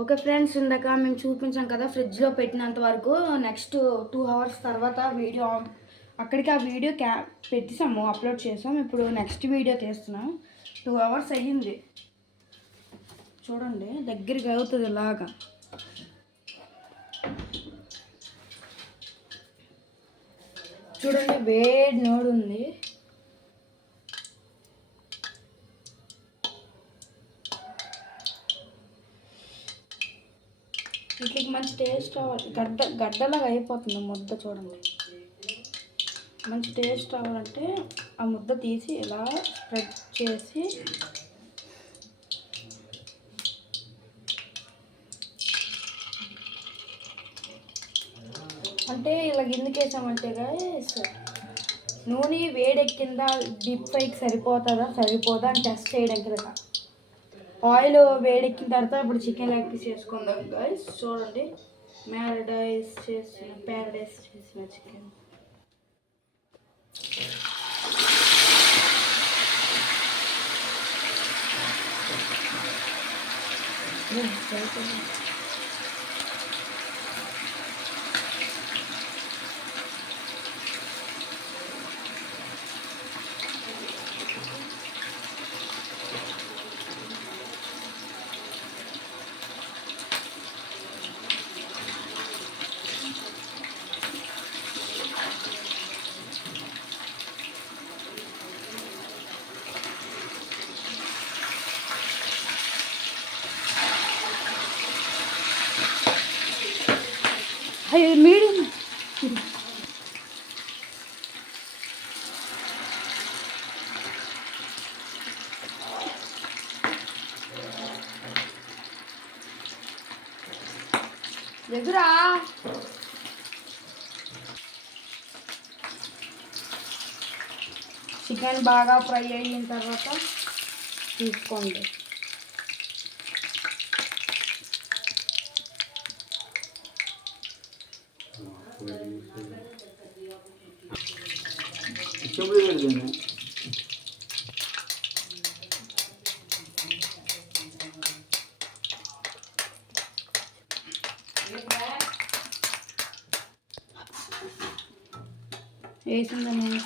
Okay friends, ఇందాక మేము చూపించాం కదా ఫ్రిడ్జ్లో పెట్టినంత వరకు. నెక్స్ట్ 2 hours తర్వాత వీడియో అక్కడికి ఆ వీడియో పెట్టేసాము, అప్లోడ్ చేసాం. ఇప్పుడు నెక్స్ట్ వీడియో తీస్తున్నాం. 2 hours అయ్యింది. చూడండి, దగ్గరికి అవుతుంది ఇలాగా. చూడండి, వేడి నోడు ఉంది. వీటికి మంచి టేస్ట్ రావాలి. గడ్డలాగా అయిపోతుంది ముద్ద. చూడండి, మంచి టేస్ట్ రావాలంటే ఆ ముద్ద తీసి ఇలా స్ప్రెడ్ చేసి అంటే ఇలా ఎందుకు వేసామంటే గాయస్, నూనె వేడెక్కిందా, డీప్ ఫ్రైకి సరిపోదా అని టెస్ట్ చేయడానికి కదా. ఆయిల్ వేడెక్కిన తర్వాత ఇప్పుడు చికెన్ లెగ్ పీస్ వేసుకుందాం గాయస్. చూడండి, ప్యారడైస్ చేసిన చికెన్. మీడియం దగ్గర చికెన్ బాగా ఫ్రై అయిన తర్వాత తీసుకోండి. వేసిందా నేను